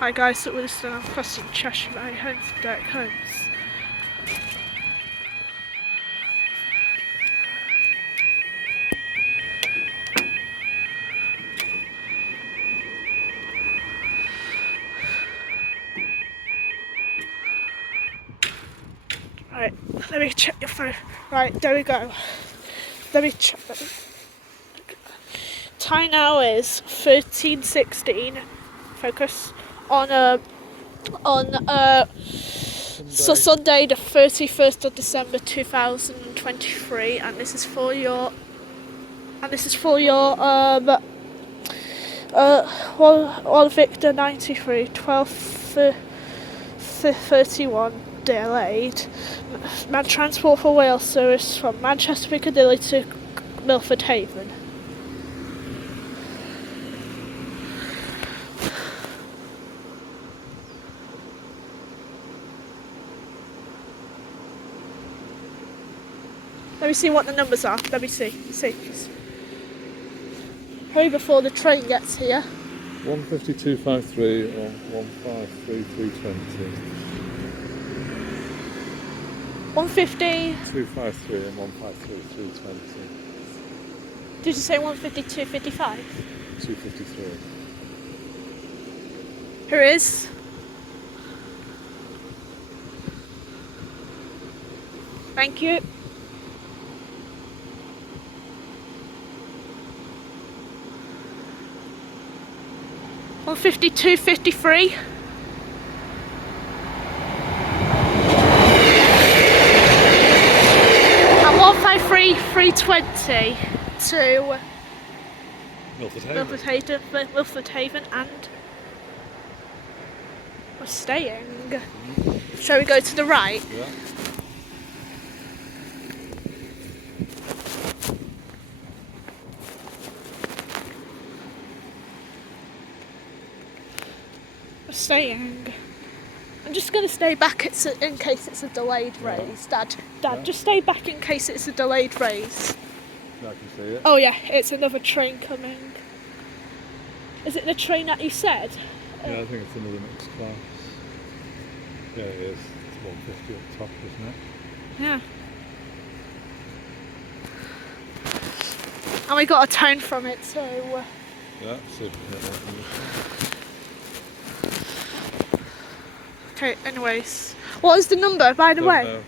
Hi guys, at Willaston, I'm crossing Cheshire, my home from Derek Holmes. Right, let me check your phone. Right, there we go. Let me check. Time now is 13:16. Focus on Sunday the 31st of December 2023, and this is for your one Victor 93 12:31 delayed. Man transport for Wales service from Manchester Piccadilly to Milford Haven. Let me see what the numbers are. Let me see. Hurry before the train gets here. 152.53 or 153.320. 150. 253 and 153.320. Did you say 152.55? 253. Here it is. Thank you. $152.53. And 153.320 to Milford Haven, and we're staying. Shall we go to the right? Yeah. Staying. I'm just going to stay back in case it's a delayed raise. Dad, Yeah. just stay back in case it's a delayed raise. Yeah, I can see it. Oh yeah, it's another train coming. Is it the train that you said? Yeah, I think it's another mixed class. Yeah, it is. It's 150 up top, isn't it? Yeah. And we got a tone from it, so... Yeah, see if we can get that from this one. Okay, anyways. What is the number, by the way? Know.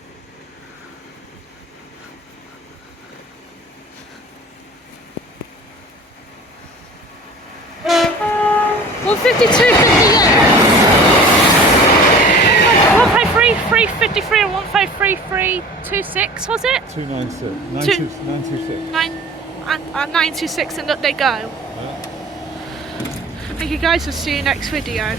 Well, 52.58. 153.353 and 153.326, was it? 296. 926. 926, and up they go. Yeah. Thank you guys, we'll see you next video.